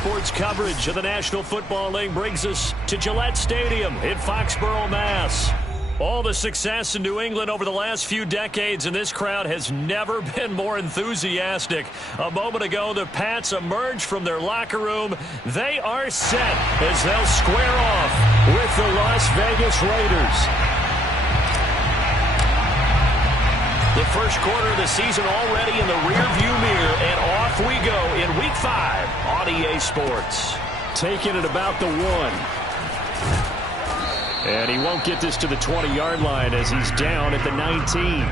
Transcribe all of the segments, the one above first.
Sports coverage of the National Football League brings us to Gillette Stadium in Foxborough, Mass. All the success in New England over the last few decades, and this crowd has never been more enthusiastic. A moment ago, the Pats emerged from their locker room. They are set as they'll square off with the Las Vegas Raiders. The first quarter of the season already in the rearview mirror, and off we go in Week 5 on EA Sports. Taking it about the 1. And he won't get this to the 20-yard line as he's down at the 19.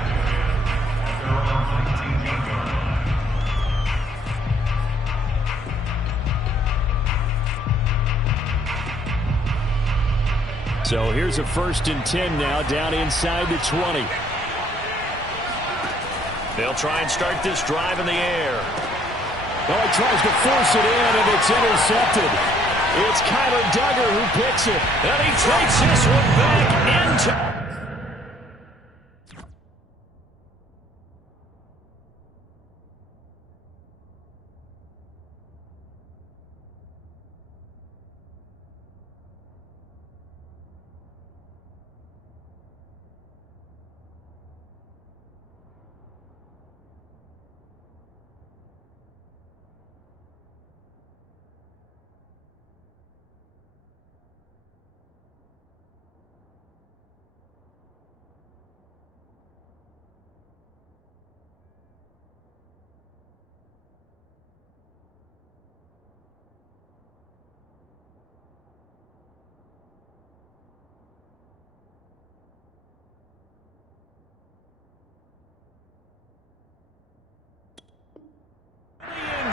So here's a 1st and 10 now, down inside the 20. They'll try and start this drive in the air. Well, he tries to force it in, and it's intercepted. It's Kyler Duggar who picks it. And he takes this one back into...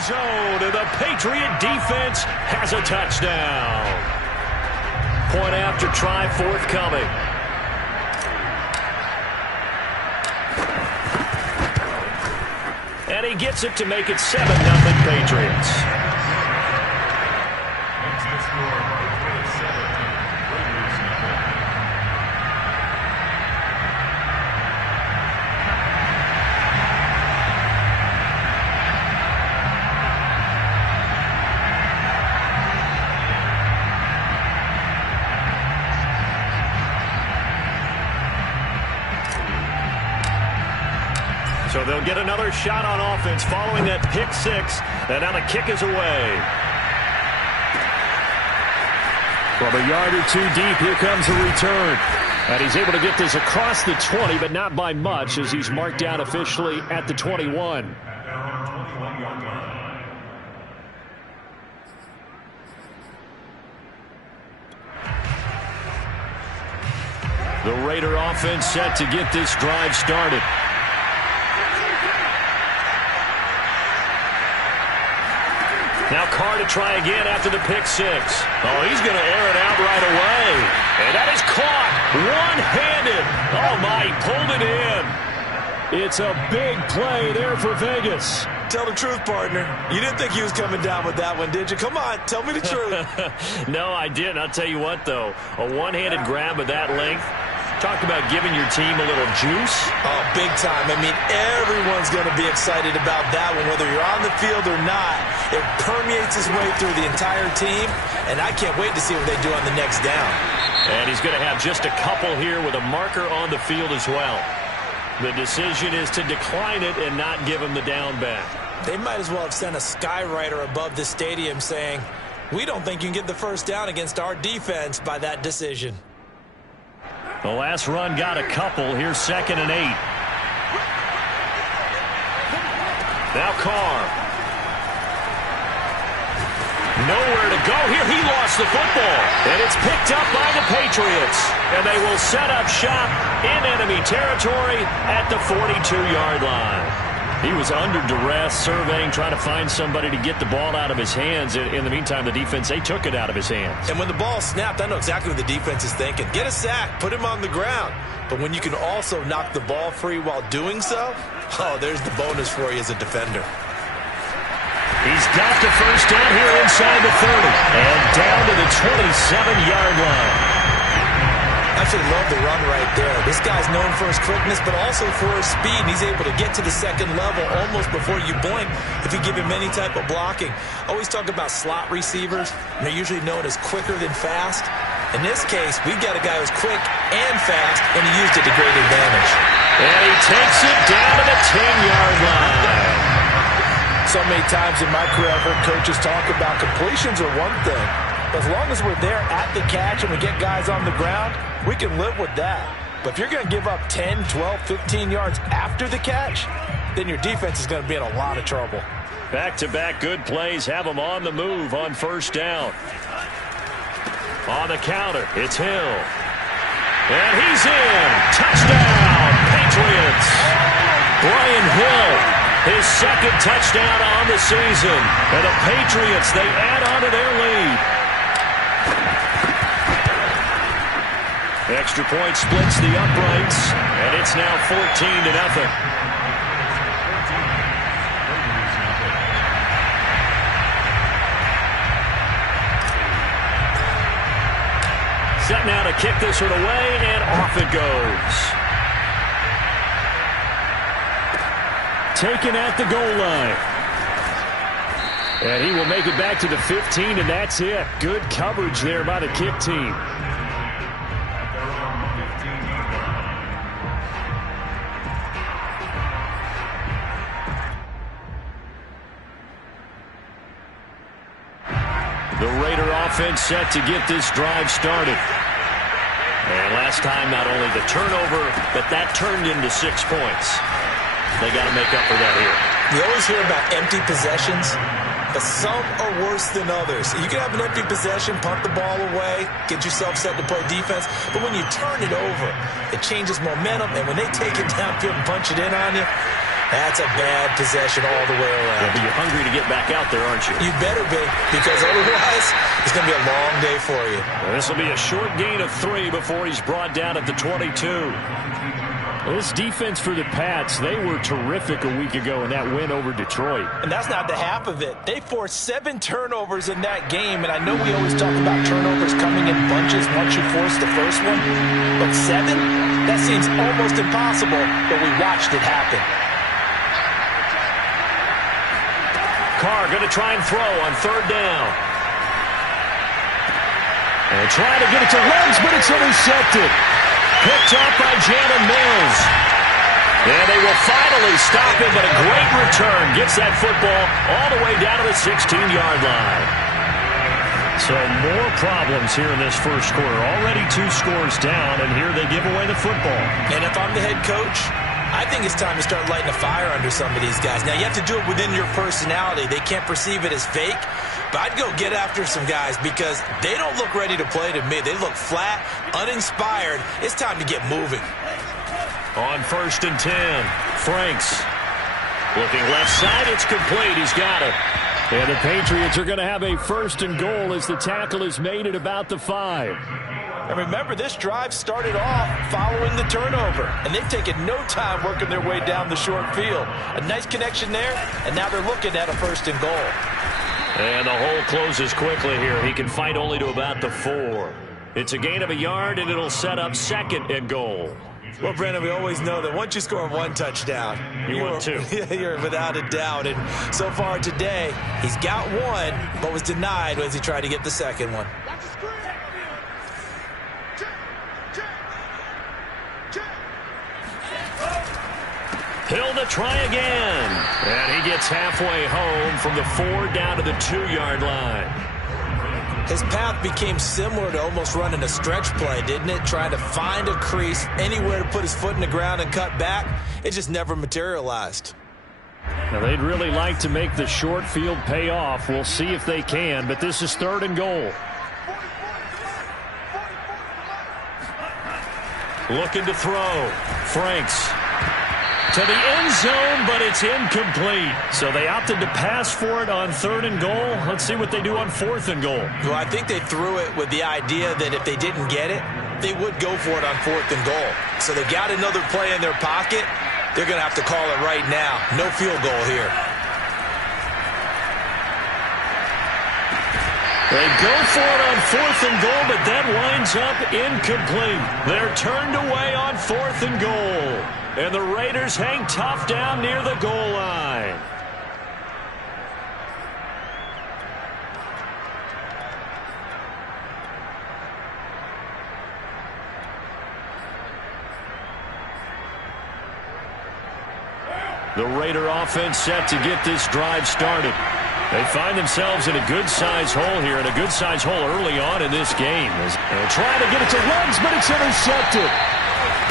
zone, and the Patriot defense has a touchdown. Point after try forthcoming. And he gets it to make it 7-0 Patriots. So they'll get another shot on offense following that pick 6, and now the kick is away. From a yard or 2 deep, here comes a return. And he's able to get this across the 20, but not by much, as he's marked down officially at the 21. The Raider offense set to get this drive started. Now Carr to try again after the pick 6. Oh, he's going to air it out right away. And that is caught one-handed. Oh, my, he pulled it in. It's a big play there for Vegas. Tell the truth, partner. You didn't think he was coming down with that one, did you? Come on, tell me the truth. No, I didn't. I'll tell you what, though. A one-handed grab of that length. Talk about giving your team a little juice. Oh, big time. I mean, everyone's going to be excited about that one, whether you're on the field or not. It permeates his way through the entire team, and I can't wait to see what they do on the next down. And he's going to have just a couple here with a marker on the field as well. The decision is to decline it and not give him the down back. They might as well have sent a skywriter above the stadium saying, "We don't think you can get the first down against our defense by that decision." The last run got a couple. Here's 2nd and 8. Now Carr. Nowhere to go here. He lost the football. And it's picked up by the Patriots. And they will set up shop in enemy territory at the 42-yard line. He was under duress, surveying, trying to find somebody to get the ball out of his hands. In the meantime, the defense, they took it out of his hands. And when the ball snapped, I know exactly what the defense is thinking. Get a sack, put him on the ground. But when you can also knock the ball free while doing so, oh, there's the bonus for you as a defender. He's got the first down here inside the 30. And down to the 27-yard line. Now, absolutely love the run right there. This guy's known for his quickness, but also for his speed. And he's able to get to the second level almost before you blink if you give him any type of blocking. Always talk about slot receivers, and they're usually known as quicker than fast. In this case, we've got a guy who's quick and fast, and he used it to great advantage. And he takes it down to the 10-yard line. So many times in my career, I've heard coaches talk about completions are one thing. As long as we're there at the catch and we get guys on the ground, we can live with that. But if you're going to give up 10, 12, 15 yards after the catch, then your defense is going to be in a lot of trouble. Back-to-back good plays have them on the move on first down. On the counter, it's Hill. And he's in. Touchdown, Patriots. Brian Hill, his second touchdown on the season. And the Patriots, they add on to their lead. Extra point splits the uprights, and it's now 14-0. Set now to kick this one away, and off it goes. Taken at the goal line. And he will make it back to the 15, and that's it. Good coverage there by the kick team. The Raider offense set to get this drive started. And last time, not only the turnover, but that turned into 6 points. They got to make up for that here. You always hear about empty possessions, but some are worse than others. You can have an empty possession, punt the ball away, get yourself set to play defense, but when you turn it over, it changes momentum, and when they take it downfield and punch it in on you, that's a bad possession all the way around. Yeah, but you're hungry to get back out there, aren't you? You better be, because otherwise it's going to be a long day for you. Well, this will be a short gain of 3 before he's brought down at the 22. Well, this defense for the Pats, they were terrific a week ago in that win over Detroit. And that's not the half of it. They forced 7 turnovers in that game, and I know we always talk about turnovers coming in bunches once you force the first one, but 7? That seems almost impossible, but we watched it happen. Carr going to try and throw on third down. And trying to get it to Ruggs, but it's intercepted. Picked up by Jalen Mills. And they will finally stop him, but a great return gets that football all the way down to the 16-yard line. So more problems here in this first quarter. Already 2 scores down, and here they give away the football. And if I'm the head coach, I think it's time to start lighting a fire under some of these guys. Now, you have to do it within your personality. They can't perceive it as fake. But I'd go get after some guys because they don't look ready to play to me. They look flat, uninspired. It's time to get moving. On 1st and 10, Franks. Looking left side, it's complete. He's got it. And the Patriots are going to have a 1st and goal as the tackle is made at about the 5. And remember, this drive started off following the turnover. And they've taken no time working their way down the short field. A nice connection there, and now they're looking at a 1st and goal. And the hole closes quickly here. He can fight only to about the 4. It's a gain of a yard, and it'll set up 2nd and goal. Well, Brandon, we always know that once you score 1 touchdown, you're 2. You're without a doubt. And so far today, he's got 1, but was denied as he tried to get the 2nd one. Hill to try again. And he gets halfway home from the 4 down to the 2-yard line. His path became similar to almost running a stretch play, didn't it? Trying to find a crease, anywhere to put his foot in the ground and cut back. It just never materialized. Now, they'd really like to make the short field pay off. We'll see if they can, but this is 3rd and goal. Looking to throw. Franks to the end zone, but it's incomplete. So they opted to pass for it on 3rd and goal. Let's see what they do on 4th and goal. Well, I think they threw it with the idea that if they didn't get it, they would go for it on 4th and goal. So they got another play in their pocket. They're going to have to call it right now. No field goal here. They go for it on 4th and goal, but that winds up incomplete. They're turned away on 4th and goal. And the Raiders hang tough down near the goal line. The Raider offense set to get this drive started. They find themselves in a good-sized hole here, and a good-sized hole early on in this game. They'll try to get it to Ruggs, but it's intercepted.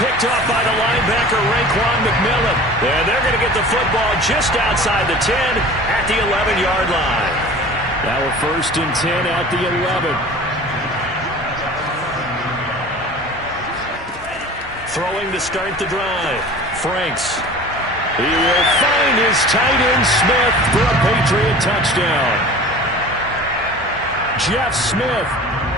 Picked off by the linebacker, Raekwon McMillan. And they're going to get the football just outside the 10 at the 11-yard line. Now we're 1st and 10 at the 11. Throwing to start the drive. Franks. He will find his tight end Smith for a Patriot touchdown. Jeff Smith,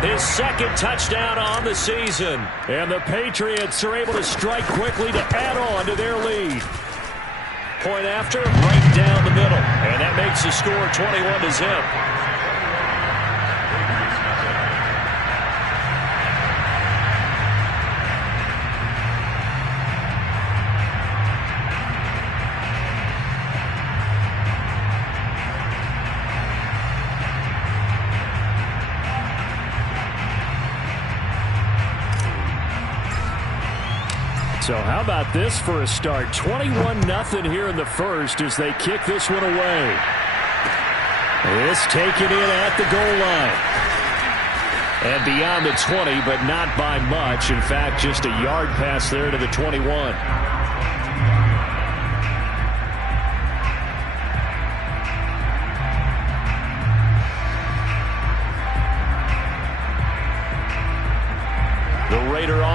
his 2nd touchdown on the season. And the Patriots are able to strike quickly to add on to their lead. Point after, right down the middle. And that makes the score 21-0. So how about this for a start? 21-0 here in the first as they kick this one away. This taken in at the goal line. And beyond the 20, but not by much. In fact, just a yard pass there to the 21.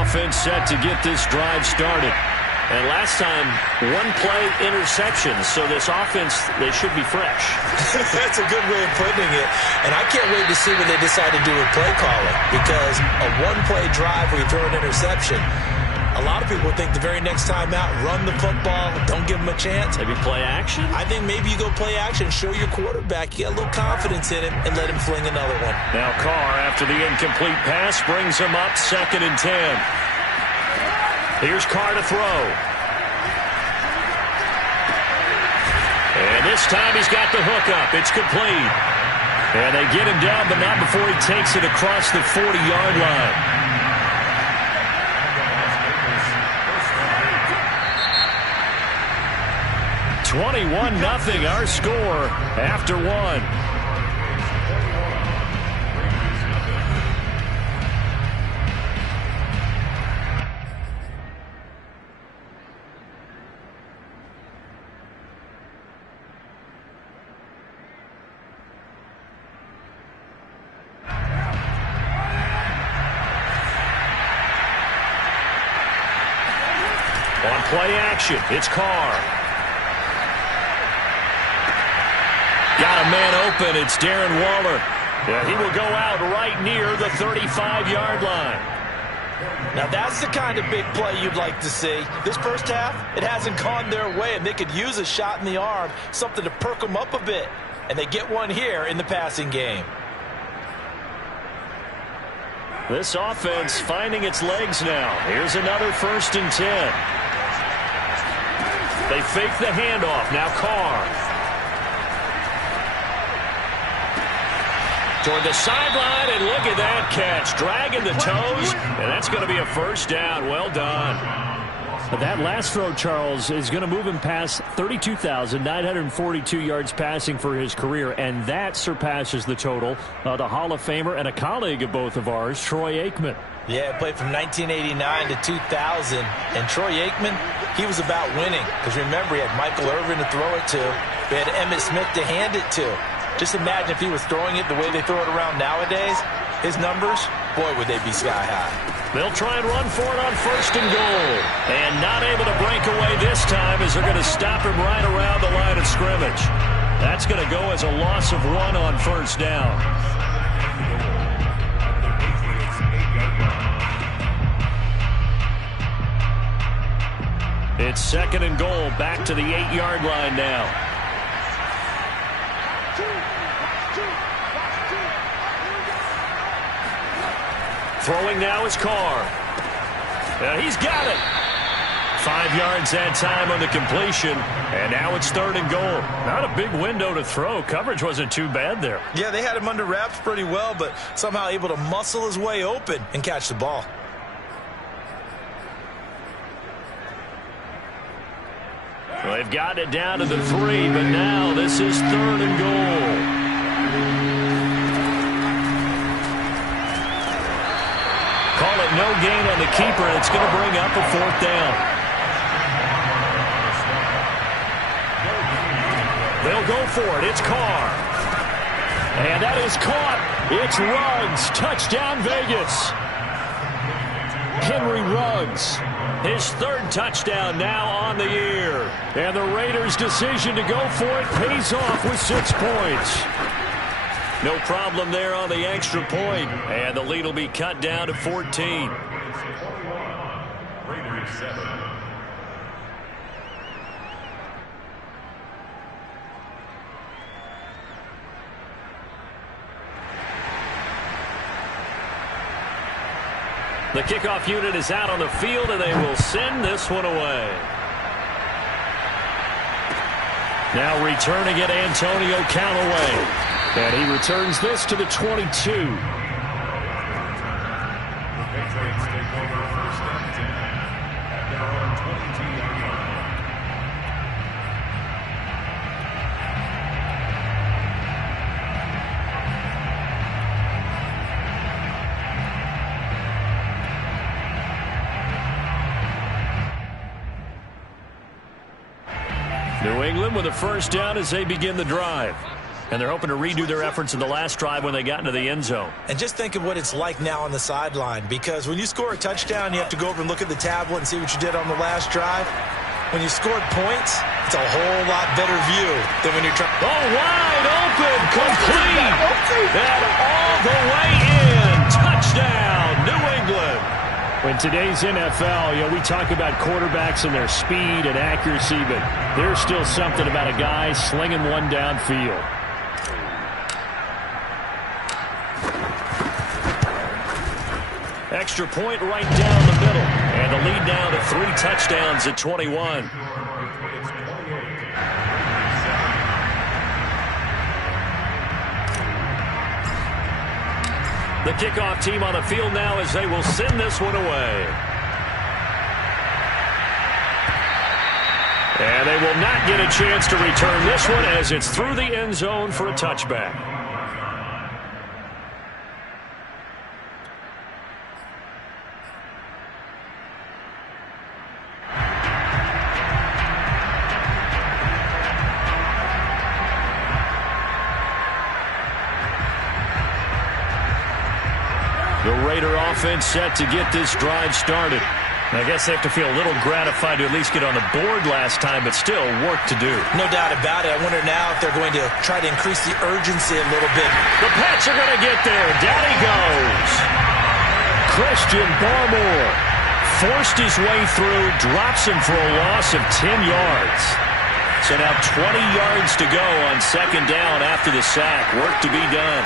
Offense set to get this drive started. And last time, 1-play interception. So this offense, they should be fresh. That's a good way of putting it. And I can't wait to see what they decide to do with play calling. Because a 1-play drive where you throw an interception, a lot of people think the very next time out, run the football, don't give them a chance. Maybe play action? I think maybe you go play action, show your quarterback you got a little confidence in him, and let him fling another one. Now Carr, after the incomplete pass, brings him up 2nd and 10. Here's Carr to throw. And this time he's got the hook up. It's complete. And they get him down, but not before he takes it across the 40-yard line. 21-0 our score after 1. On play action, it's Carr. Got a man open. It's Darren Waller. Yeah, he will go out right near the 35-yard line. Now, that's the kind of big play you'd like to see. This first half, it hasn't gone their way, and they could use a shot in the arm, something to perk them up a bit. And they get one here in the passing game. This offense finding its legs now. Here's another 1st and 10. They fake the handoff. Now Carr. Toward the sideline, and look at that catch. Dragging the toes, and that's going to be a 1st down. Well done. But that last throw, Charles, is going to move him past 32,942 yards passing for his career, and that surpasses the total of the Hall of Famer and a colleague of both of ours, Troy Aikman. Yeah, played from 1989 to 2000, and Troy Aikman, he was about winning. Because remember, he had Michael Irvin to throw it to. He had Emmitt Smith to hand it to. Just imagine if he was throwing it the way they throw it around nowadays. His numbers, boy, would they be sky high. They'll try and run for it on 1st and goal. And not able to break away this time as they're going to stop him right around the line of scrimmage. That's going to go as a loss of 1 on 1st down. It's 2nd and goal, back to the 8-yard line now. Throwing now is Carr. He's got it. 5 yards that time on the completion, and now it's 3rd and goal. Not a big window to throw. Coverage wasn't too bad there. Yeah, they had him under wraps pretty well, but somehow able to muscle his way open and catch the ball. Well, they've got it down to the 3, but now this is 3rd and goal. Call it no gain on the keeper, and it's going to bring up a 4th down. They'll go for it. It's Carr. And that is caught. It's Ruggs. Touchdown, Vegas. Henry Ruggs. His 3rd touchdown now on the year. And the Raiders' decision to go for it pays off with 6 points. No problem there on the extra point. And the lead will be cut down to 14. Raiders 7. The kickoff unit is out on the field, and they will send this one away. Now returning it, Antonio Callaway. And he returns this to the 22. New England with a 1st down as they begin the drive. And they're hoping to redo their efforts in the last drive when they got into the end zone. And just think of what it's like now on the sideline, because when you score a touchdown, you have to go over and look at the tablet and see what you did on the last drive. When you scored points, it's a whole lot better view than when you're trying. Oh, wide open, complete, and all the way in. Touchdown, New England. In today's NFL, we talk about quarterbacks and their speed and accuracy, but there's still something about a guy slinging one downfield. Extra point right down the middle. And the lead down to 3 touchdowns at 21. The kickoff team on the field now as they will send this one away. And they will not get a chance to return this one as it's through the end zone for a touchback. The Raider offense set to get this drive started. I guess they have to feel a little gratified to at least get on the board last time, but still work to do. No doubt about it. I wonder now if they're going to try to increase the urgency a little bit. The Pats are going to get there. Down he goes. Christian Barmore forced his way through, drops him for a loss of 10 yards. So now 20 yards to go on 2nd down after the sack. Work to be done.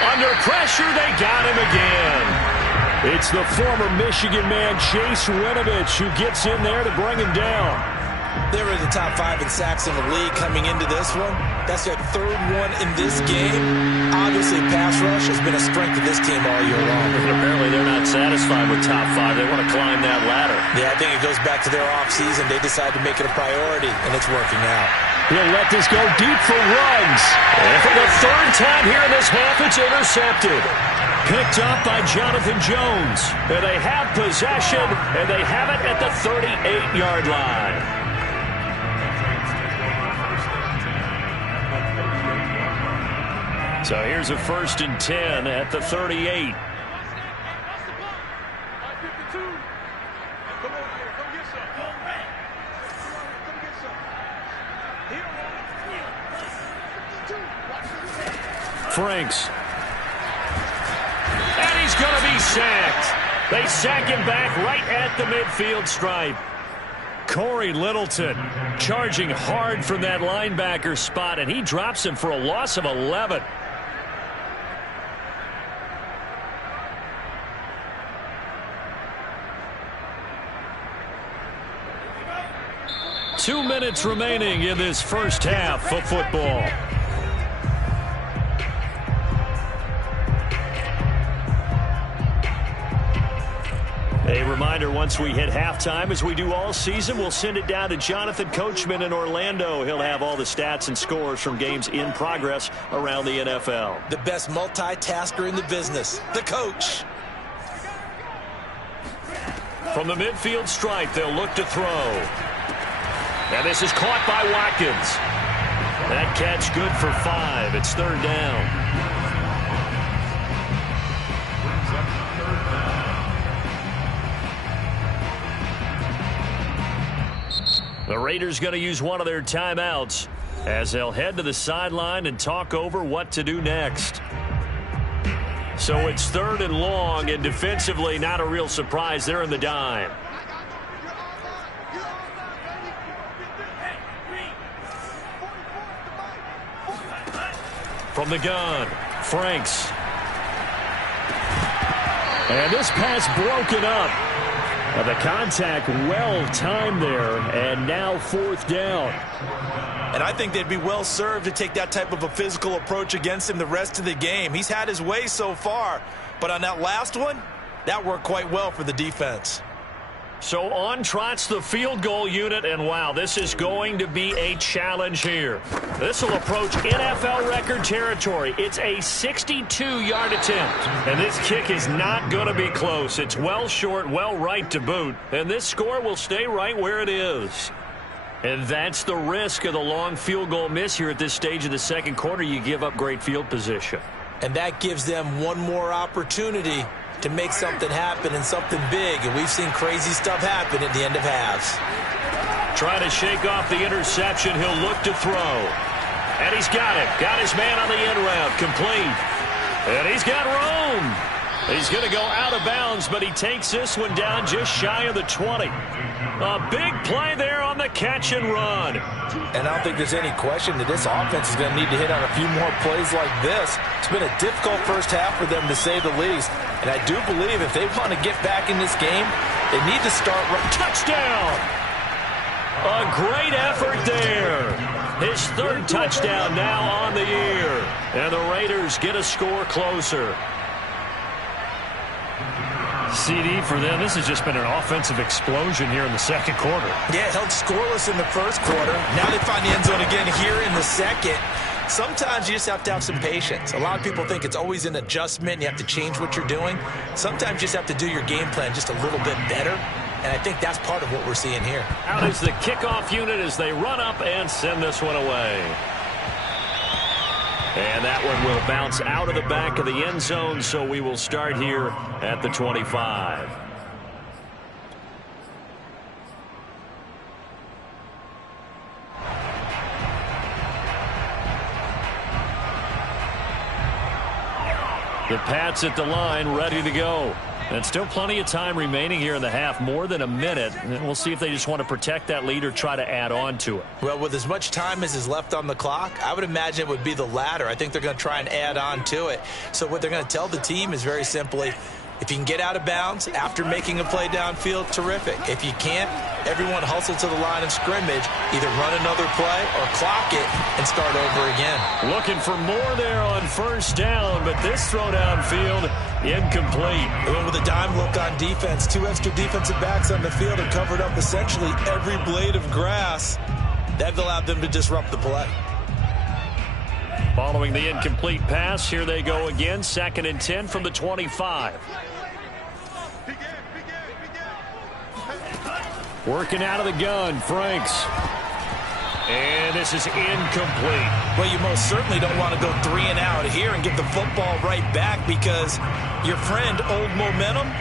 Under pressure, they got him again. It's the former Michigan man, Chase Winovich, who gets in there to bring him down. They were the top 5 in sacks in the league coming into this one. That's their 3rd one in this game. Obviously, pass rush has been a strength of this team all year long. And apparently, they're not satisfied with top 5. They want to climb that ladder. Yeah, I think it goes back to their offseason. They decided to make it a priority, and it's working out. He'll let this go deep for Ruggs. And for the 3rd time here in this half, it's intercepted. Picked up by Jonathan Jones. And they have possession, and they have it at the 38-yard line. So here's a 1st and 10 at the 38. Franks. And he's going to be sacked. They sack him back right at the midfield stripe. Corey Littleton charging hard from that linebacker spot, and he drops him for a loss of 11. 2 minutes remaining in this first half of football. A reminder, once we hit halftime, as we do all season, we'll send it down to Jonathan Coachman in Orlando. He'll have all the stats and scores from games in progress around the NFL. The best multitasker in the business, the coach. From the midfield stripe, they'll look to throw. And this is caught by Watkins. That catch good for 5. It's 3rd down. The Raiders going to use one of their timeouts as they'll head to the sideline and talk over what to do next. So it's 3rd and long, and defensively not a real surprise. They're in the dime. From the gun, Franks. And this pass broken up. The contact well timed there, and now 4th down. And I think they'd be well served to take that type of a physical approach against him the rest of the game. He's had his way so far, but on that last one, that worked quite well for the defense. So on trots the field goal unit, and wow, this is going to be a challenge here. This will approach NFL record territory. It's a 62-yard attempt, and this kick is not going to be close. It's well short, well right to boot, and this score will stay right where it is. And that's the risk of the long field goal miss here at this stage of the second quarter. You give up great field position. And that gives them one more opportunity to make something happen and something big. And we've seen crazy stuff happen at the end of halves. Trying to shake off the interception. He'll look to throw. And he's got it. Got his man on the end route. Complete. And he's got room. He's going to go out of bounds, but he takes this one down just shy of the 20. A big play there on the catch and run. And I don't think there's any question that this offense is going to need to hit on a few more plays like this. It's been a difficult first half for them, to say the least. And I do believe if they want to get back in this game, they need to start right. Touchdown! A great effort there. His 3rd touchdown now on the year. And the Raiders get a score closer. CD for them. This has just been an offensive explosion here in the second quarter. Yeah, held scoreless in the first quarter. Now they find the end zone again here in the second. Sometimes you just have to have some patience. A lot of people think it's always an adjustment. You have to change what you're doing. Sometimes you just have to do your game plan just a little bit better. And I think that's part of what we're seeing here. Out is the kickoff unit as they run up and send this one away. And that one will bounce out of the back of the end zone, so we will start here at the 25. The Pats at the line, ready to go. And still plenty of time remaining here in the half, more than a minute. And we'll see if they just want to protect that lead or try to add on to it. Well, with as much time as is left on the clock, I would imagine it would be the latter. I think they're going to try and add on to it. So what they're going to tell the team is very simply, if you can get out of bounds after making a play downfield, terrific. If you can't, everyone hustle to the line of scrimmage, either run another play or clock it and start over again. Looking for more there on 1st down, but this throw downfield incomplete. And with a dime look on defense, 2 extra defensive backs on the field have covered up essentially every blade of grass. That allowed them to disrupt the play. Following the incomplete pass, here they go again. 2nd and 10 from the 25. Working out of the gun, Franks. And this is incomplete. Well, you most certainly don't want to go 3 and out here and get the football right back, because your friend, Old Momentum,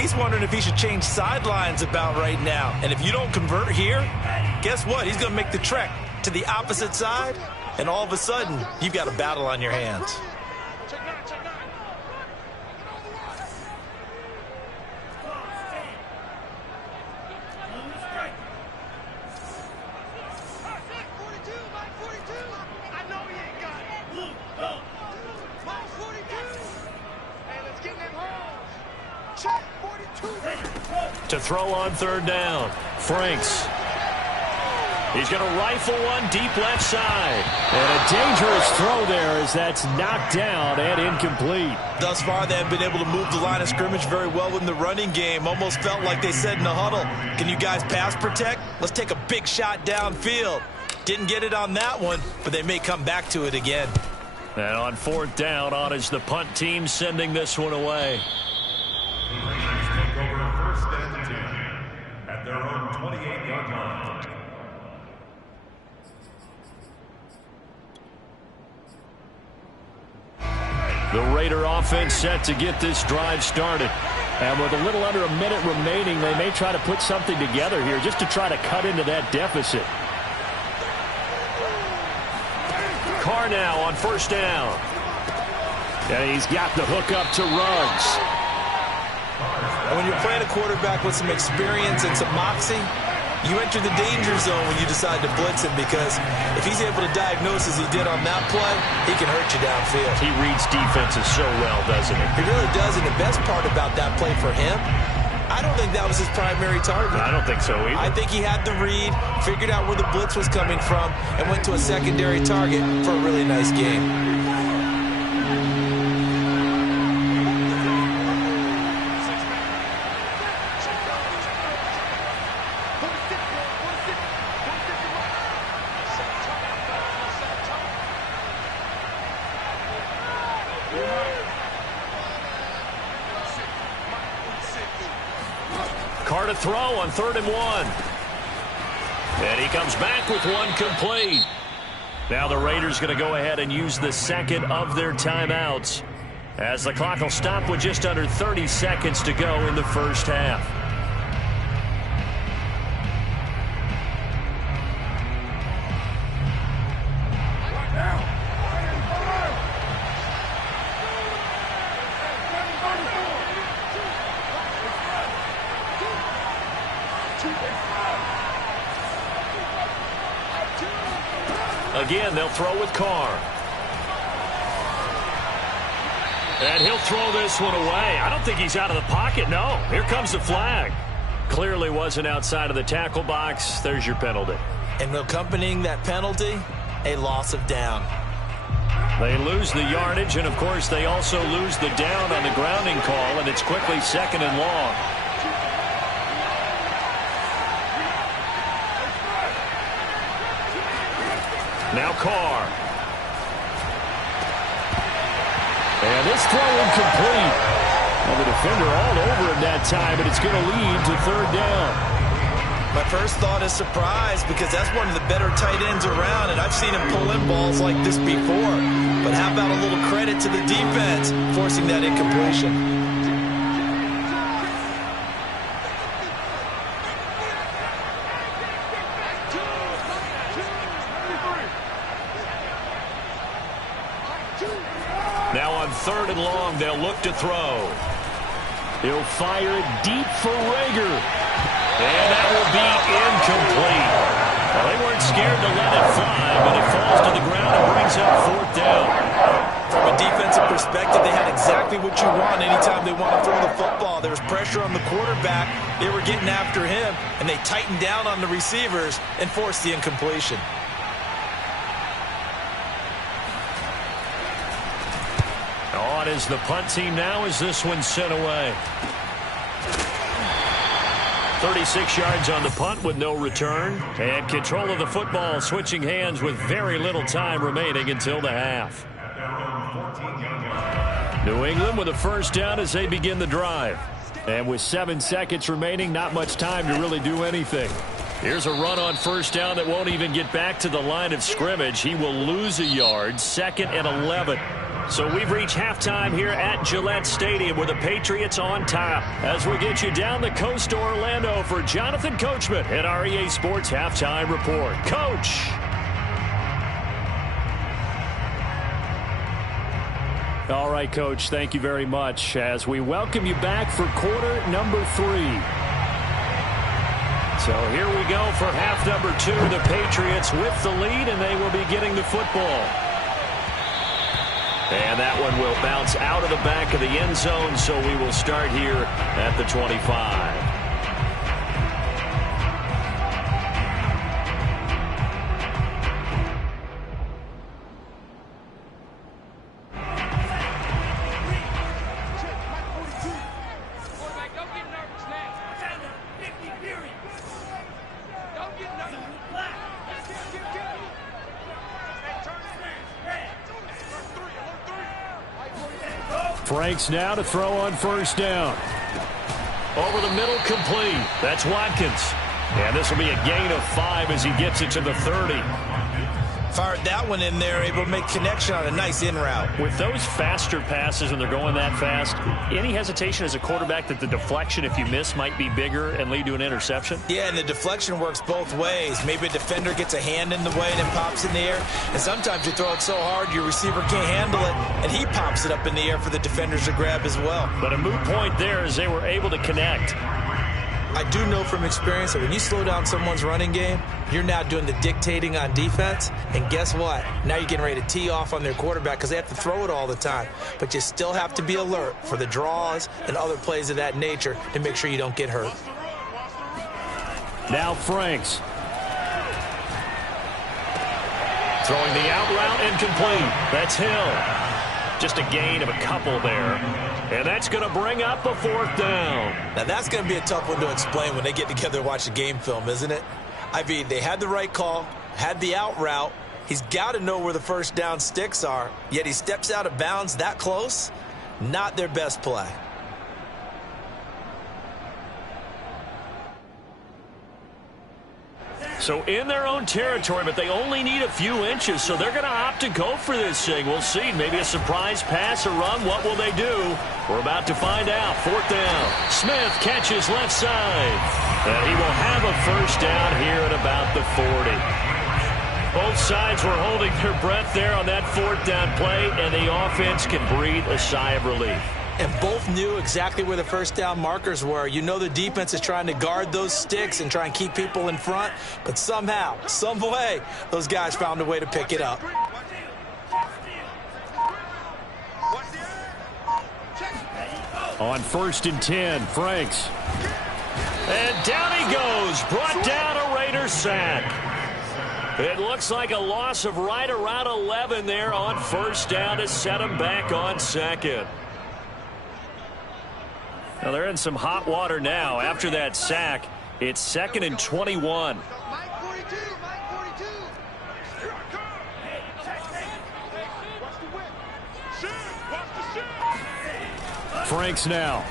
he's wondering if he should change sidelines about right now. And if you don't convert here, guess what? He's going to make the trek to the opposite side, and all of a sudden, you've got a battle on your hands. To throw on 3rd down, Franks. He's going to rifle one deep left side. And a dangerous throw there as that's knocked down and incomplete. Thus far, they have been able to move the line of scrimmage very well in the running game. Almost felt like they said in the huddle, can you guys pass protect? Let's take a big shot downfield. Didn't get it on that one, but they may come back to it again. And on fourth down, on is the punt team sending this one away. Take over first and 10 at their own 28-yard line. The Raider offense set to get this drive started. And with a little under a minute remaining, they may try to put something together here just to try to cut into that deficit. Carr now on first down. And he's got the hook up to Ruggs. And when you're playing a quarterback with some experience and some moxie, you enter the danger zone when you decide to blitz him, because if he's able to diagnose as he did on that play, he can hurt you downfield. He reads defenses so well, doesn't he? He really does, and the best part about that play for him, I don't think that was his primary target. I don't think so either. I think he had the read, figured out where the blitz was coming from, and went to a secondary target for a really nice game. Carr to throw on 3rd and 1. And he comes back with one complete. Now the Raiders going to go ahead and use the second of their timeouts, as the clock will stop with just under 30 seconds to go in the first half. Again, they'll throw with Carr. And he'll throw this one away. I don't think he's out of the pocket. No, here comes the flag. Clearly wasn't outside of the tackle box. There's your penalty. And accompanying that penalty, a loss of down. They lose the yardage, and of course they also lose the down on the grounding call, and it's quickly 2nd and long. Now Carr. And this throw incomplete. Well, the defender all over him that time, but it's going to lead to 3rd down. My first thought is surprise, because that's one of the better tight ends around, and I've seen him pull in balls like this before. But how about a little credit to the defense forcing that incompletion? Now on 3rd and long, they'll look to throw. He'll fire it deep for Rager. And that will be incomplete. Well, they weren't scared to let it fly, but it falls to the ground and brings up 4th down. From a defensive perspective, they had exactly what you want anytime they want to throw the football. There was pressure on the quarterback. They were getting after him, and they tightened down on the receivers and forced the incompletion. On is the punt team now as this one's sent away. 36 yards on the punt with no return. And control of the football switching hands with very little time remaining until the half. New England with a first down as they begin the drive. And with 7 seconds remaining, not much time to really do anything. Here's a run on first down that won't even get back to the line of scrimmage. He will lose a yard, 2nd and 11. So we've reached halftime here at Gillette Stadium with the Patriots on top. As we get you down the coast to Orlando for Jonathan Coachman at our EA Sports Halftime Report. Coach. All right, Coach, thank you very much as we welcome you back for quarter number 3. So here we go for half number 2. The Patriots with the lead, and they will be getting the football. And that one will bounce out of the back of the end zone, so we will start here at the 25. Franks now to throw on first down. Over the middle, complete. That's Watkins. And this will be a gain of 5 as he gets it to the 30. Fired that one in there, able to make connection on a nice in route. With those faster passes and they're going that fast, any hesitation as a quarterback that the deflection, if you miss, might be bigger and lead to an interception? Yeah, and the deflection works both ways. Maybe a defender gets a hand in the way and it pops in the air. And sometimes you throw it so hard your receiver can't handle it, and he pops it up in the air for the defenders to grab as well. But a moot point there as they were able to connect. I do know from experience that when you slow down someone's running game, you're now doing the dictating on defense. And guess what? Now you're getting ready to tee off on their quarterback because they have to throw it all the time. But you still have to be alert for the draws and other plays of that nature to make sure you don't get hurt. Now Franks. Throwing the out route incomplete. That's Hill. Just a gain of a couple there. And that's going to bring up a 4th down. Now, that's going to be a tough one to explain when they get together and watch the game film, isn't it? I mean, they had the right call, had the out route. He's got to know where the first down sticks are, yet he steps out of bounds that close. Not their best play. So in their own territory, but they only need a few inches, so they're going to opt to go for this thing. We'll see. Maybe a surprise pass or run. What will they do? We're about to find out. 4th down. Smith catches left side. And he will have a first down here at about the 40. Both sides were holding their breath there on that 4th down play, and the offense can breathe a sigh of relief. And both knew exactly where the first down markers were. You know the defense is trying to guard those sticks and try and keep people in front. But somehow, some way, those guys found a way to pick it up. On 1st and 10, Franks. And down he goes. Brought down a Raider sack. It looks like a loss of right around 11 there on first down to set him back on 2nd. Now they're in some hot water now. After that sack, it's 2nd and 21. Franks now.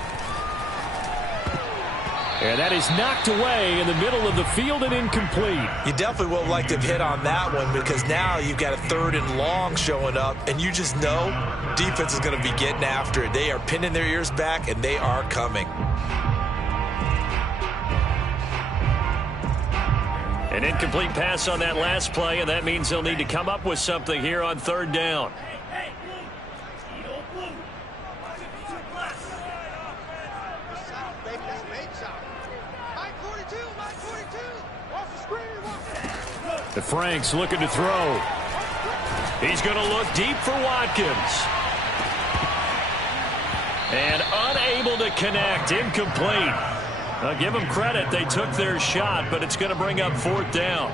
And that is knocked away in the middle of the field and incomplete. You definitely would like to hit on that one because now you've got a 3rd and long showing up, and you just know defense is going to be getting after it. They are pinning their ears back, and they are coming. An incomplete pass on that last play, and that means they'll need to come up with something here on 3rd down. The Franks looking to throw. He's going to look deep for Watkins. And unable to connect. Incomplete. I'll give them credit. They took their shot, but it's going to bring up 4th down.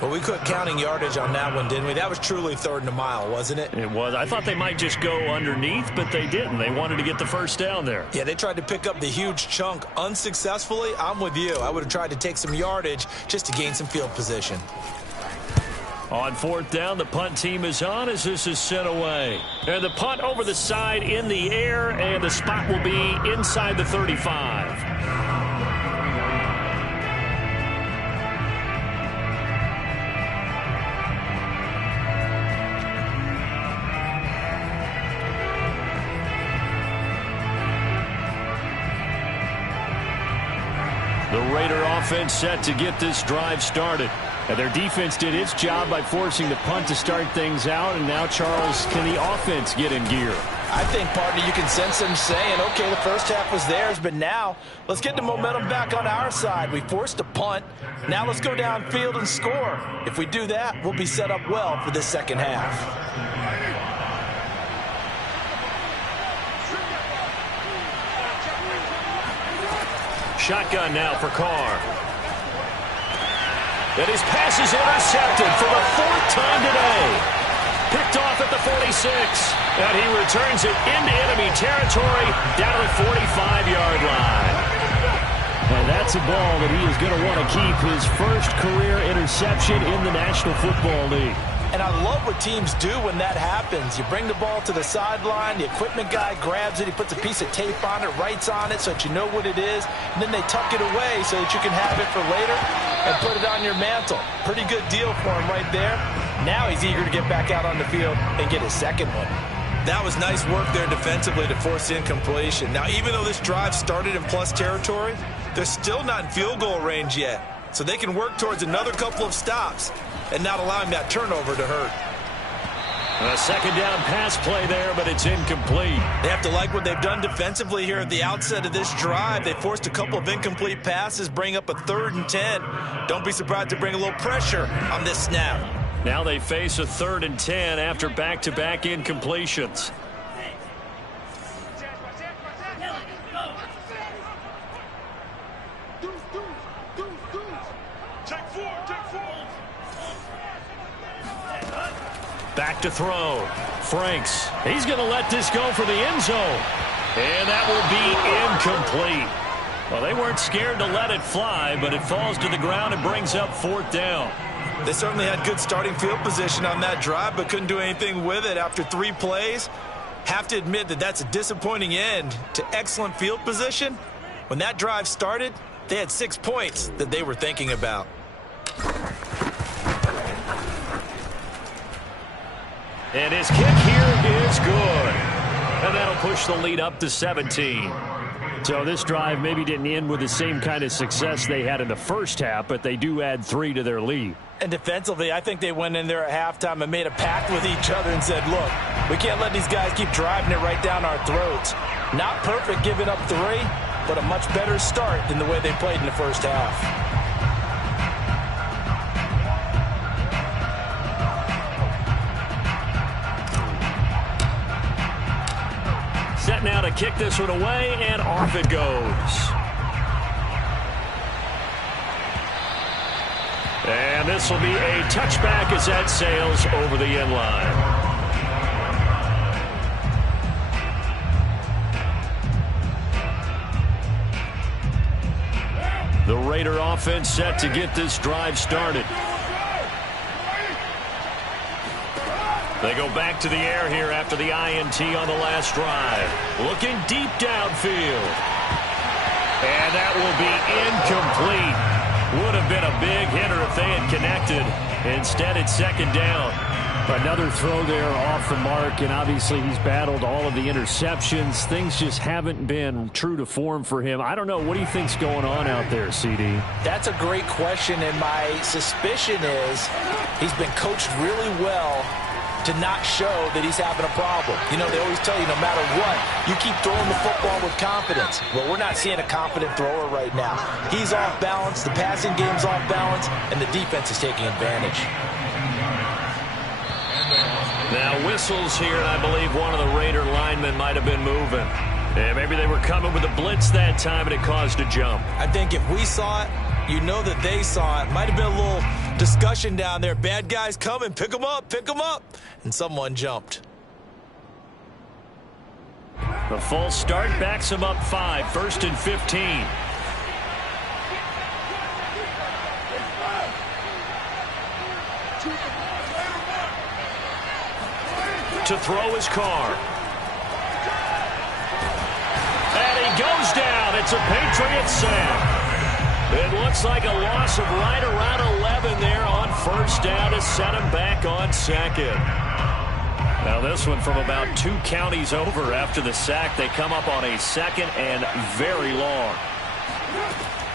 Well, we quit counting yardage on that one, didn't we? That was truly 3rd and a mile, wasn't it? It was. I thought they might just go underneath, but they didn't. They wanted to get the first down there. Yeah, they tried to pick up the huge chunk unsuccessfully. I'm with you. I would have tried to take some yardage just to gain some field position. On 4th down, the punt team is on as this is sent away. And the punt over the side in the air, and the spot will be inside the 35. The Raider offense set to get this drive started. And their defense did its job by forcing the punt to start things out. And now, Charles, can the offense get in gear? I think, partner, you can sense them saying, okay, the first half was theirs, but now let's get the momentum back on our side. We forced a punt. Now let's go downfield and score. If we do that, we'll be set up well for this second half. Shotgun now for Carr. And his pass is intercepted for the 4th time today. Picked off at the 46. And he returns it into enemy territory down to the 45-yard line. And that's a ball that he is going to want to keep, his first career interception in the National Football League. And I love what teams do when that happens. You bring the ball to the sideline, the equipment guy grabs it, he puts a piece of tape on it, writes on it so that you know what it is, and then they tuck it away so that you can have it for later and put it on your mantle. Pretty good deal for him right there. Now he's eager to get back out on the field and get his second one. That was nice work there defensively to force incompletion. Now, even though this drive started in plus territory, they're still not in field goal range yet. So they can work towards another couple of stops and not allowing that turnover to hurt. A second down pass play there, but it's incomplete. They have to like what they've done defensively here at the outset of this drive. They forced a couple of incomplete passes, bring up a 3rd and 10. Don't be surprised to bring a little pressure on this snap. Now they face a 3rd and 10 after back-to-back incompletions. Back to throw. Franks. He's going to let this go for the end zone. And that will be incomplete. Well, they weren't scared to let it fly, but it falls to the ground and brings up 4th down. They certainly had good starting field position on that drive, but couldn't do anything with it after 3 plays. Have to admit that that's a disappointing end to excellent field position. When that drive started, they had 6 points that they were thinking about. And his kick here is good. And that'll push the lead up to 17. So this drive maybe didn't end with the same kind of success they had in the first half, but they do add 3 to their lead. And defensively, I think they went in there at halftime and made a pact with each other and said, look, we can't let these guys keep driving it right down our throats. Not perfect giving up 3, but a much better start than the way they played in the first half. Set now to kick this one away, and off it goes. And this will be a touchback as that sails over the end line. The Raider offense set to get this drive started. They go back to the air here after the INT on the last drive. Looking deep downfield. And that will be incomplete. Would have been a big hitter if they had connected. Instead, it's 2nd down. Another throw there off the mark, and obviously he's battled all of the interceptions. Things just haven't been true to form for him. I don't know. What do you think's going on out there, CD? That's a great question, and my suspicion is he's been coached really well to not show that he's having a problem. You know, they always tell you no matter what, you keep throwing the football with confidence. Well, we're not seeing a confident thrower right now. He's off balance, the passing game's off balance, and the defense is taking advantage. Now whistles here, and I believe one of the Raider linemen might have been moving. Yeah, maybe they were coming with a blitz that time, and it caused a jump. I think if we saw it, you know that they saw it. Might have been a little discussion down there. Bad guys coming, pick them up, pick them up. And someone jumped. The false start backs him up 5, 1st and 15. To throw his car. And he goes down. It's a Patriots sack. It looks like a loss of right around 11 there on 1st down to set him back on 2nd. Now this one from about 2 counties over after the sack. They come up on a 2nd and very long.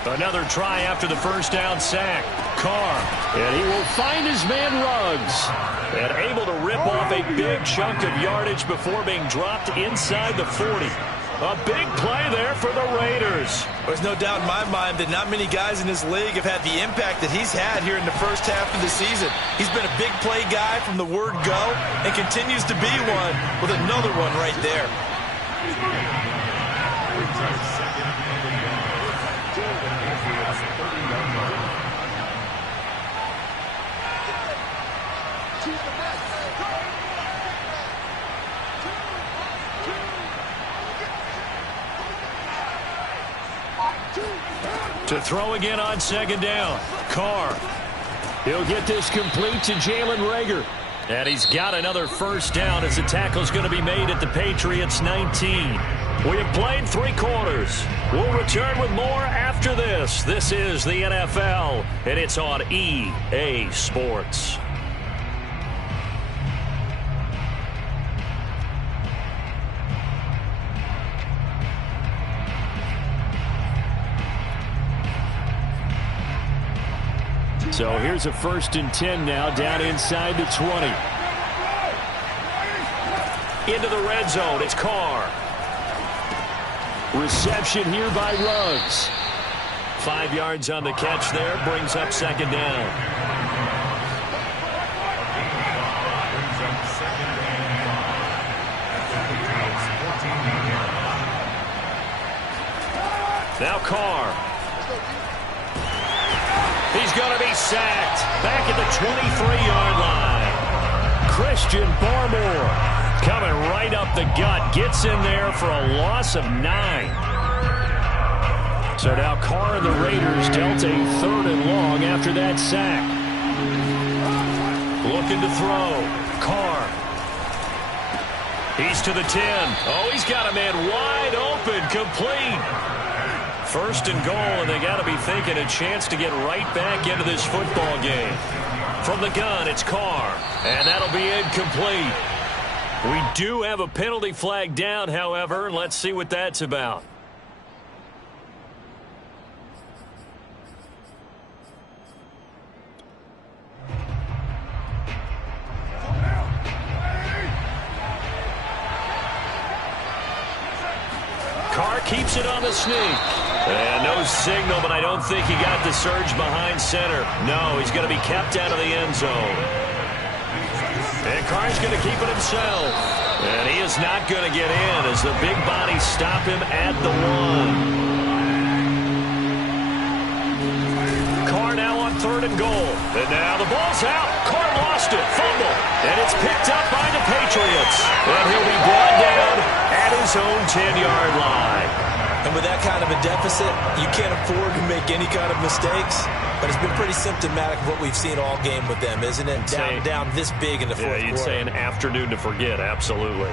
Another try after the 1st down sack. Carr. And he will find his man Ruggs. And able to rip off a big chunk of yardage before being dropped inside the 40. A big play there for the Raiders. There's no doubt in my mind that not many guys in this league have had the impact that he's had here in the first half of the season. He's been a big play guy from the word go and continues to be one with another one right there. To throw again on 2nd down. Carr. He'll get this complete to Jalen Reagor. And he's got another first down as the tackle's going to be made at the Patriots 19. We have played 3 quarters. We'll return with more after this. This is the NFL, and it's on EA Sports. So here's a 1st and 10 now, down inside the 20. Into the red zone, it's Carr. Reception here by Ruggs. 5 yards on the catch there, brings up 2nd down. Now Carr. He's going to be sacked back at the 23-yard line. Christian Barmore coming right up the gut. Gets in there for a loss of 9. So now Carr and the Raiders dealt a 3rd and long after that sack. Looking to throw. Carr. He's to the 10. Oh, he's got a man wide open. Complete. 1st and goal, and they got to be thinking a chance to get right back into this football game. From the gun, it's Carr, and that'll be incomplete. We do have a penalty flag down, however, and let's see what that's about. Carr keeps it on the sneak. And no signal, but I don't think he got the surge behind center. No, he's going to be kept out of the end zone. And Carr's going to keep it himself. And he is not going to get in as the big bodies stop him at the 1. Carr now on 3rd and goal. And now the ball's out. Carr lost it. Fumble. And it's picked up by the Patriots. And he'll be brought down at his own 10-yard line. And with that kind of a deficit, you can't afford to make any kind of mistakes. But it's been pretty symptomatic of what we've seen all game with them, isn't it? Down this big in the fourth quarter. Yeah, you'd say an afternoon to forget, absolutely.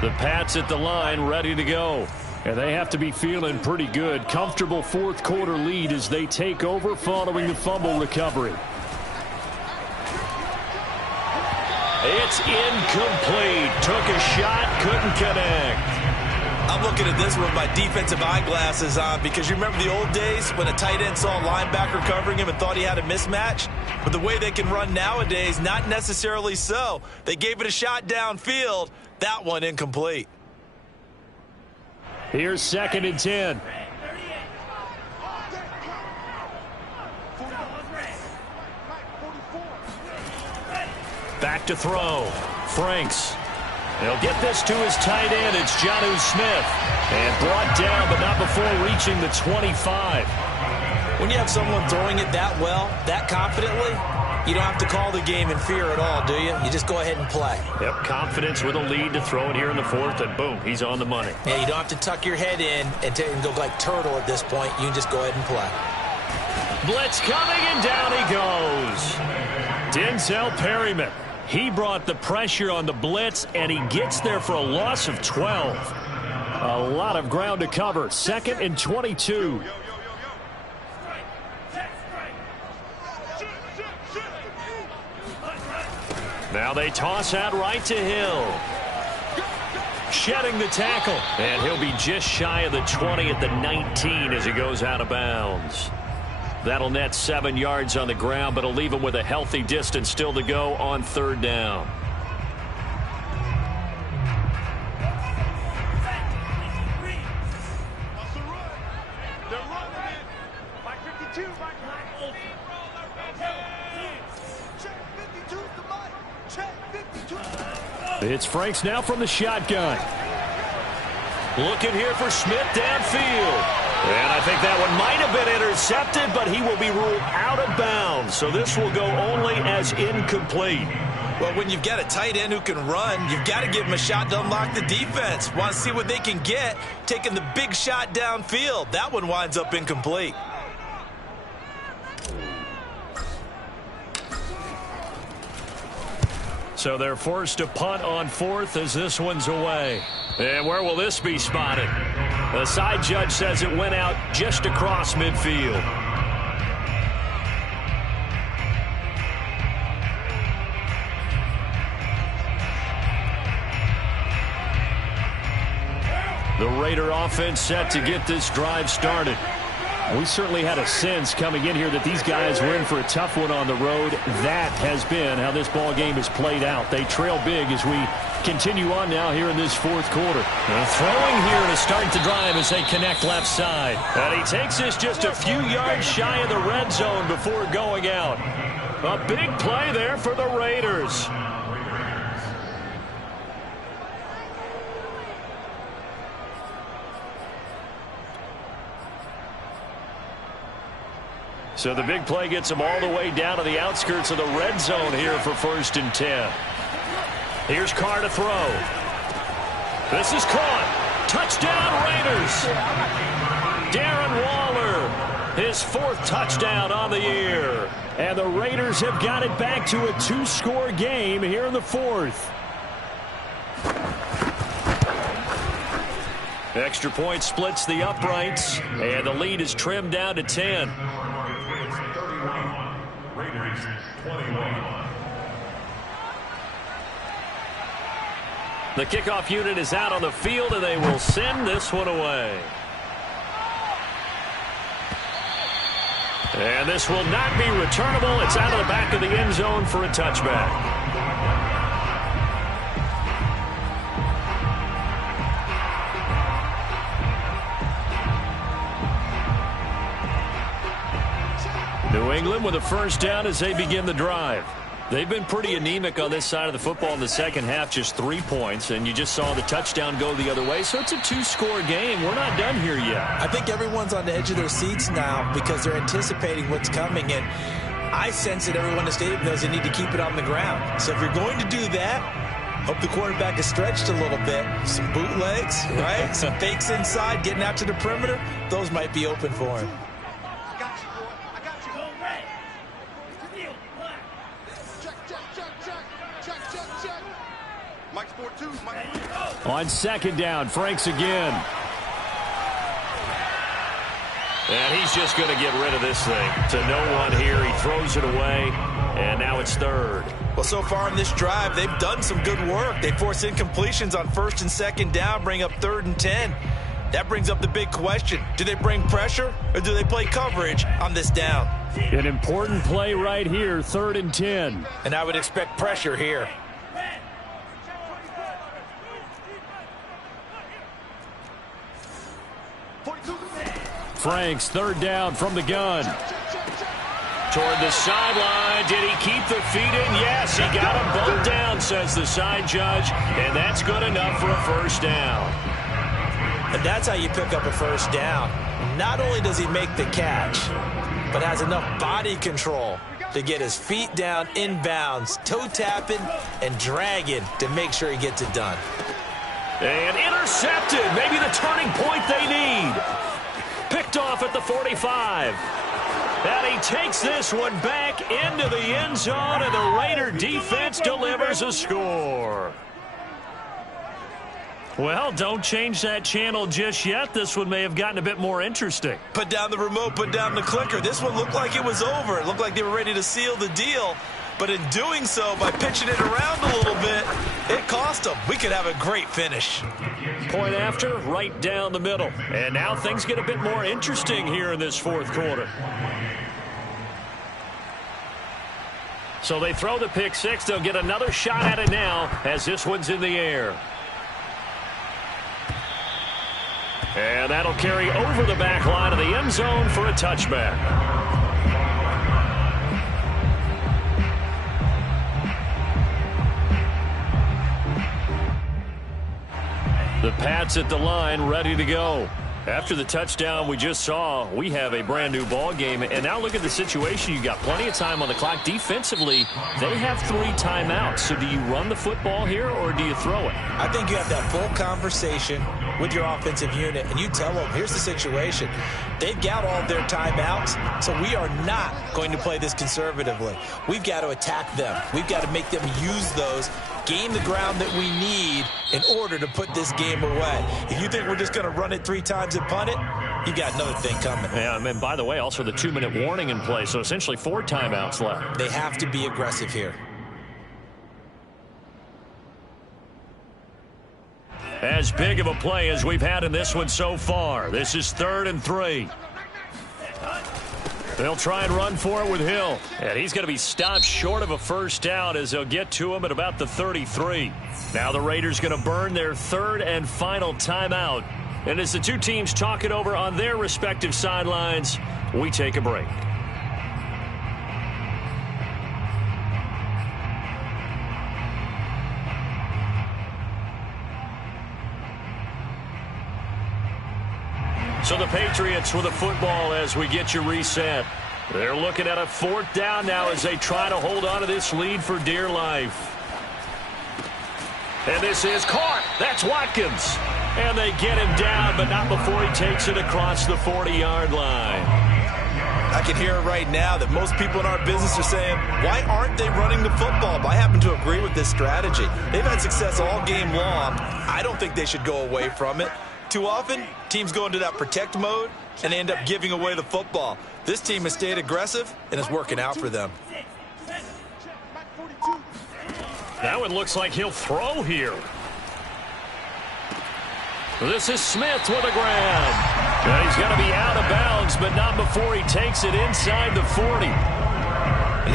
The Pats at the line, ready to go. And they have to be feeling pretty good. Comfortable 4th quarter lead as they take over following the fumble recovery. It's incomplete. Took a shot, couldn't connect. I'm looking at this with my defensive eyeglasses on because you remember the old days when a tight end saw a linebacker covering him and thought he had a mismatch? But the way they can run nowadays, not necessarily so. They gave it a shot downfield. That one incomplete. Here's 2nd and 10. Back to throw. Franks. He'll get this to his tight end. It's Jonnu Smith. And brought down, but not before reaching the 25. When you have someone throwing it that well, that confidently, you don't have to call the game in fear at all, do you? You just go ahead and play. Yep, confidence with a lead to throw it here in the 4th, and boom, he's on the money. Yeah, you don't have to tuck your head in and go like turtle at this point. You can just go ahead and play. Blitz coming, and down he goes. Denzel Perryman. He brought the pressure on the blitz, and he gets there for a loss of 12. A lot of ground to cover. 2nd and 22. Now they toss out right to Hill. Shedding the tackle. And he'll be just shy of the 20 at the 19 as he goes out of bounds. That'll net 7 yards on the ground, but it'll leave him with a healthy distance still to go on 3rd down. It's Franks now from the shotgun. Looking here for Smith downfield. And I think that one might have been intercepted, but he will be ruled out of bounds. So this will go only as incomplete. Well, when you've got a tight end who can run, you've got to give him a shot to unlock the defense. Want to see what they can get, taking the big shot downfield. That one winds up incomplete. So they're forced to punt on fourth as this one's away. And where will this be spotted? The side judge says it went out just across midfield. The Raider offense set to get this drive started. We certainly had a sense coming in here that these guys were in for a tough one on the road. That has been how this ball game has played out. They trail big as we continue on now here in this fourth quarter. And throwing here to start the drive as they connect left side. And he takes this just a few yards shy of the red zone before going out. A big play there for the Raiders. So the big play gets them all the way down to the outskirts of the red zone here for 1st and 10. Here's Carr to throw. This is caught. Touchdown Raiders. Darren Waller, his 4th touchdown on the year. And the Raiders have got it back to a 2-score game here in the 4th. Extra point splits the uprights, and the lead is trimmed down to 10. Raiders 21. The kickoff unit is out on the field, and they will send this one away. And this will not be returnable. It's out of the back of the end zone for a touchback. New England with a first down as they begin the drive. They've been pretty anemic on this side of the football in the second half, just 3 points, and you just saw the touchdown go the other way, so it's a 2-score game. We're not done here yet. I think everyone's on the edge of their seats now because they're anticipating what's coming, and I sense that everyone in the stadium knows they need to keep it on the ground. So if you're going to do that, hope the quarterback is stretched a little bit. Some bootlegs, right? Some fakes inside, getting out to the perimeter. Those might be open for him. On second down, Franks again. And he's just going to get rid of this thing to no one here. He throws it away, and now it's 3rd. Well, so far in this drive, they've done some good work. They force incompletions on 1st and 2nd down, bring up 3rd and 10. That brings up the big question. Do they bring pressure, or do they play coverage on this down? An important play right here, 3rd and 10. And I would expect pressure here. Franks, 3rd down from the gun. Toward the sideline. Did he keep the feet in? Yes, he got him both down, says the side judge. And that's good enough for a first down. And that's how you pick up a first down. Not only does he make the catch, but has enough body control to get his feet down inbounds, toe tapping and dragging to make sure he gets it done. And intercepted. Maybe the turning point they need. Picked off at the 45. And he takes this one back into the end zone, and the Raider defense delivers a score. Well, don't change that channel just yet. This one may have gotten a bit more interesting. Put down the remote, put down the clicker. This one looked like it was over. It looked like they were ready to seal the deal. But in doing so, by pitching it around a little bit, it cost them. We could have a great finish. Point after, right down the middle. And now things get a bit more interesting here in this 4th quarter. So they throw the pick 6. They'll get another shot at it now as this one's in the air. And that'll carry over the back line of the end zone for a touchback. The Pats at the line, ready to go. After the touchdown we just saw, we have a brand new ball game. And now look at the situation. You got plenty of time on the clock. Defensively, they have 3 timeouts. So do you run the football here or do you throw it? I think you have that full conversation with your offensive unit, and you tell them, here's the situation. They've got all of their timeouts, so we are not going to play this conservatively. We've got to attack them. We've got to make them use those, gain the ground that we need in order to put this game away. If you think we're just going to run it 3 times and punt it, you got another thing coming. Yeah, and by the way, also the 2-minute warning in play, so essentially 4 timeouts left. They have to be aggressive here. As big of a play as we've had in this one so far. This is 3rd and 3. They'll try and run for it with Hill. And he's going to be stopped short of a first down as they'll get to him at about the 33. Now the Raiders going to burn their 3rd and final timeout. And as the two teams talk it over on their respective sidelines, we take a break. So the Patriots with the football as we get you reset. They're looking at a 4th down now as they try to hold on to this lead for dear life. And this is caught. That's Watkins. And they get him down, but not before he takes it across the 40-yard line. I can hear it right now that most people in our business are saying, why aren't they running the football? But I happen to agree with this strategy. They've had success all game long. I don't think they should go away from it. Too often, teams go into that protect mode and end up giving away the football. This team has stayed aggressive, and it's working out for them. That one looks like he'll throw here. This is Smith with a grab. And he's going to be out of bounds, but not before he takes it inside the 40.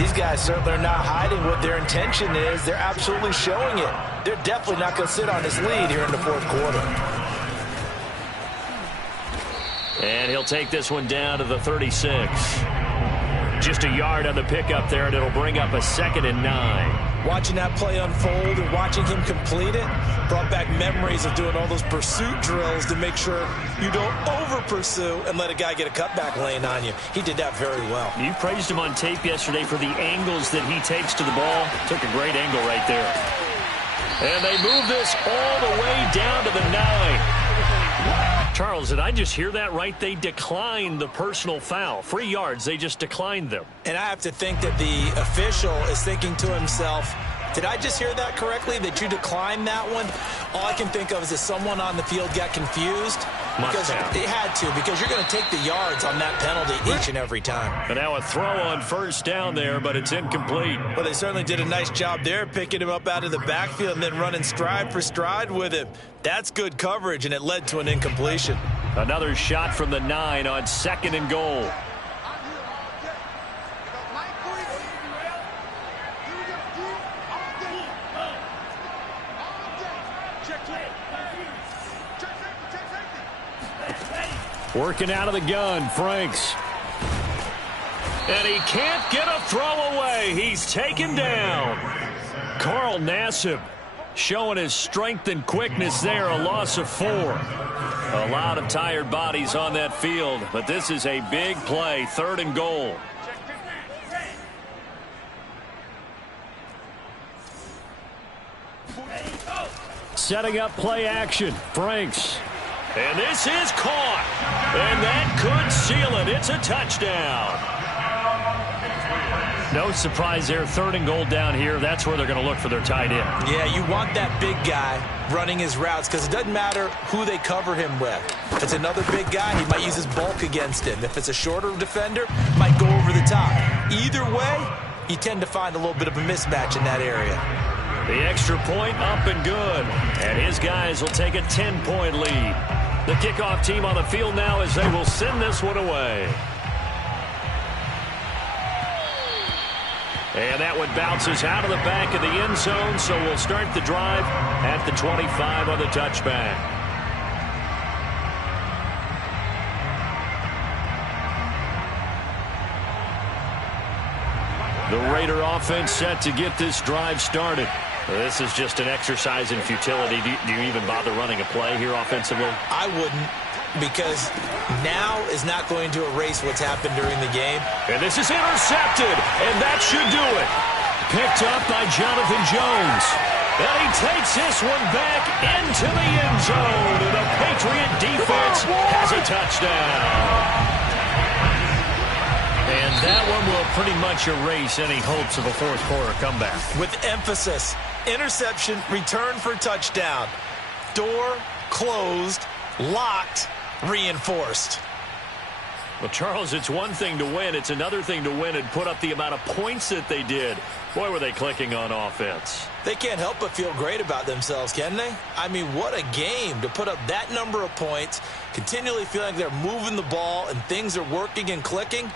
These guys certainly are not hiding what their intention is. They're absolutely showing it. They're definitely not going to sit on this lead here in the 4th quarter. And he'll take this one down to the 36. Just a yard on the pickup there, and it'll bring up a 2nd and 9. Watching that play unfold and watching him complete it brought back memories of doing all those pursuit drills to make sure you don't over-pursue and let a guy get a cutback lane on you. He did that very well. You praised him on tape yesterday for the angles that he takes to the ball. Took a great angle right there. And they move this all the way down to the 9. Charles, did I just hear that right? They declined the personal foul. 3 yards, they just declined them. And I have to think that the official is thinking to himself, did I just hear that correctly, that you declined that one? All I can think of is that someone on the field got confused. Because they had to, because you're going to take the yards on that penalty each and every time. And now a throw on 1st down there, but it's incomplete. Well, they certainly did a nice job there, picking him up out of the backfield and then running stride for stride with him. That's good coverage, and it led to an incompletion. Another shot from the 9 on 2nd and goal. Working out of the gun, Franks. And he can't get a throw away. He's taken down. Carl Nassib showing his strength and quickness there, a loss of 4. A lot of tired bodies on that field, but this is a big play, 3rd and goal. Setting up play action, Franks. And this is caught. And that could seal it. It's a touchdown. No surprise there. 3rd and goal down here. That's where they're going to look for their tight end. Yeah, you want that big guy running his routes because it doesn't matter who they cover him with. If it's another big guy, he might use his bulk against him. If it's a shorter defender, might go over the top. Either way, you tend to find a little bit of a mismatch in that area. The extra point up and good. And his guys will take a 10-point lead. The kickoff team on the field now as they will send this one away. And that one bounces out of the back of the end zone, so we'll start the drive at the 25 on the touchback. The Raider offense set to get this drive started. This is just an exercise in futility. Do you even bother running a play here offensively? I wouldn't. because now is not going to erase what's happened during the game. And this is intercepted, and that should do it. Picked up by Jonathan Jones. And he takes this one back into the end zone. And the Patriot defense has a touchdown. And that one will pretty much erase any hopes of a fourth quarter comeback. With emphasis, interception, return for touchdown. Door closed, locked, reinforced. Well, Charles, it's one thing to win. It's another thing to win and put up the amount of points that they did. Boy, were they clicking on offense. They can't help but feel great about themselves, can they? I mean, what a game to put up that number of points, continually feeling like they're moving the ball and things are working and clicking.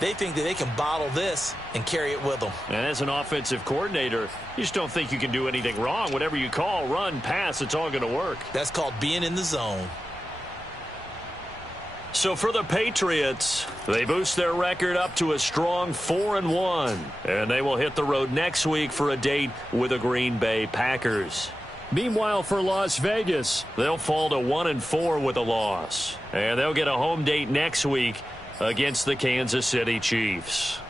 They think that they can bottle this and carry it with them. And as an offensive coordinator, you just don't think you can do anything wrong. Whatever you call, run, pass, it's all going to work. That's called being in the zone. So for the Patriots, they boost their record up to a strong 4-1. And they will hit the road next week for a date with the Green Bay Packers. Meanwhile, for Las Vegas, they'll fall to 1-4 with a loss. And they'll get a home date next week against the Kansas City Chiefs.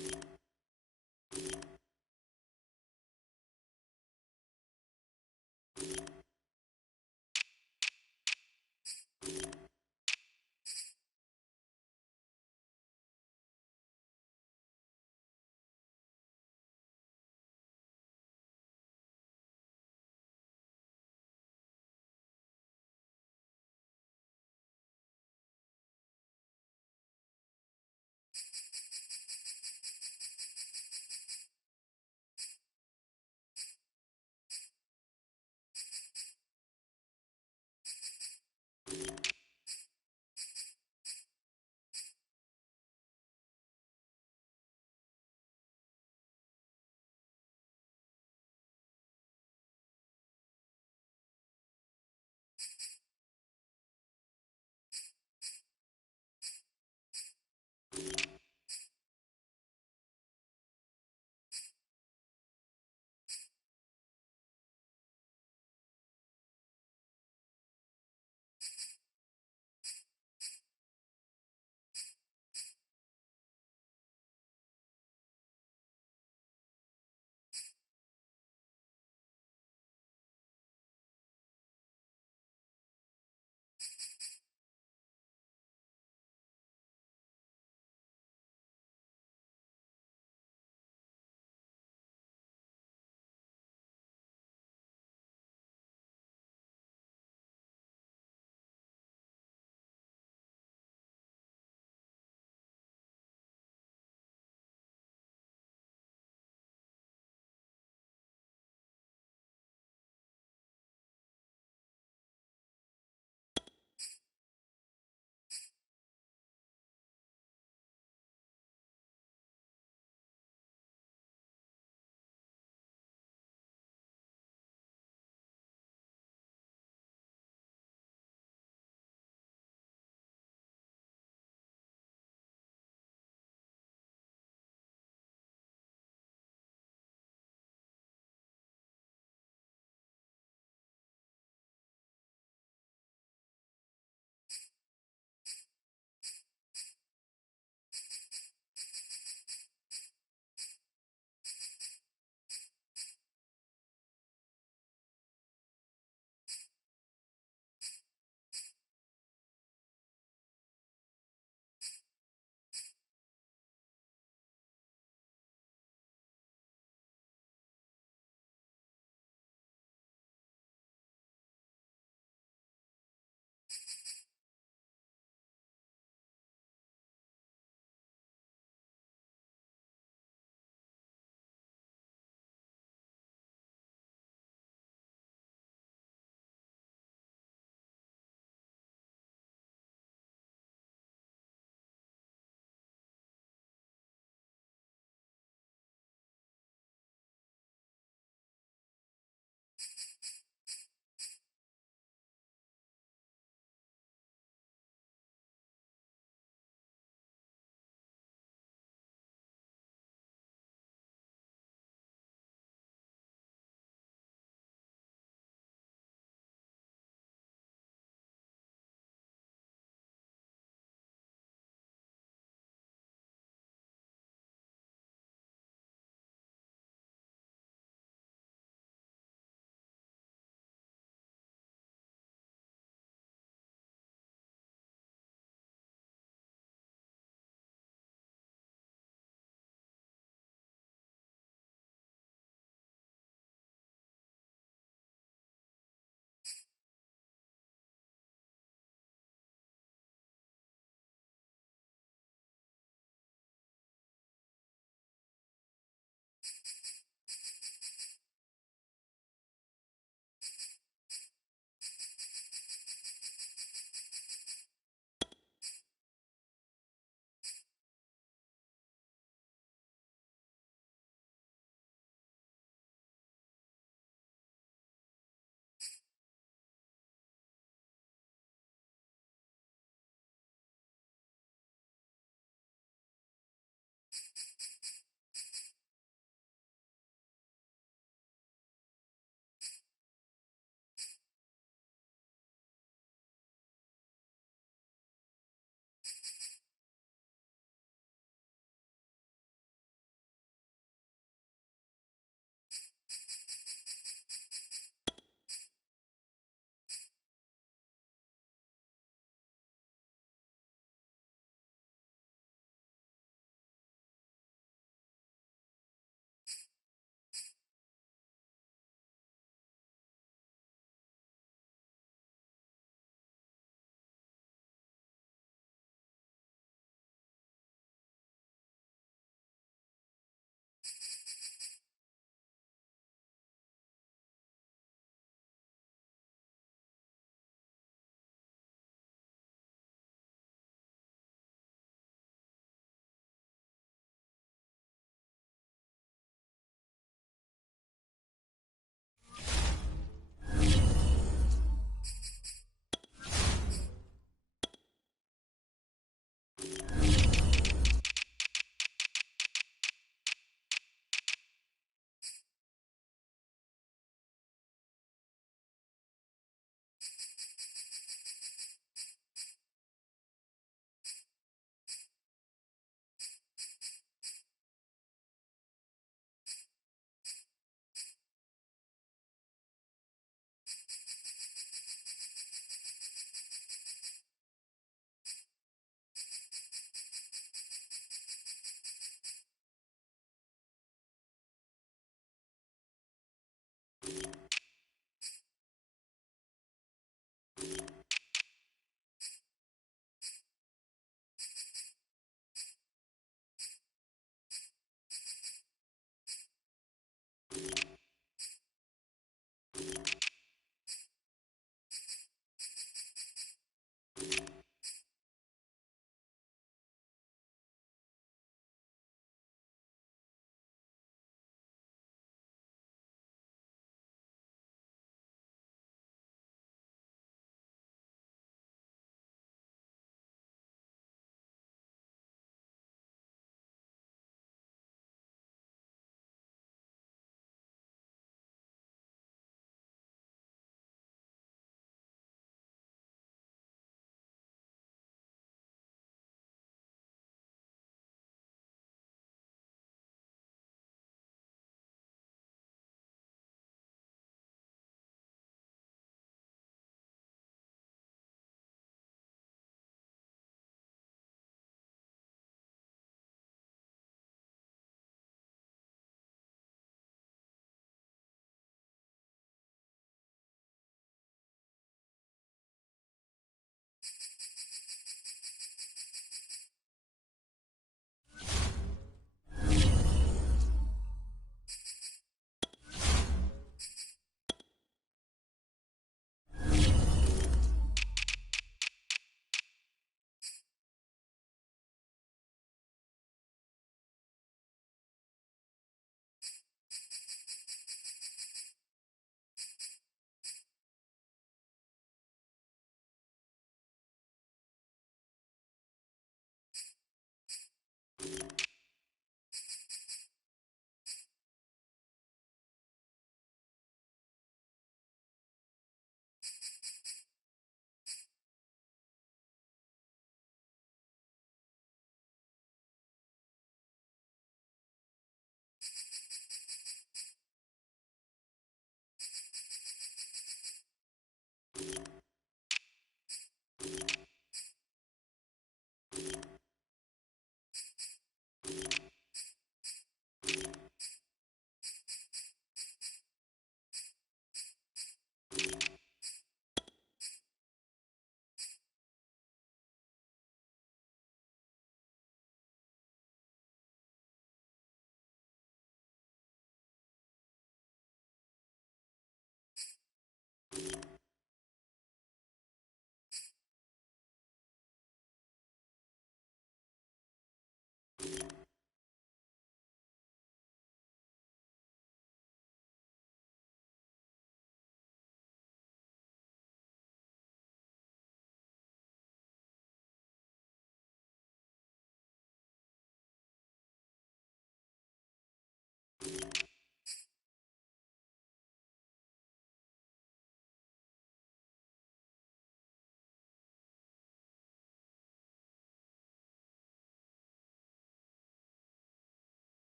you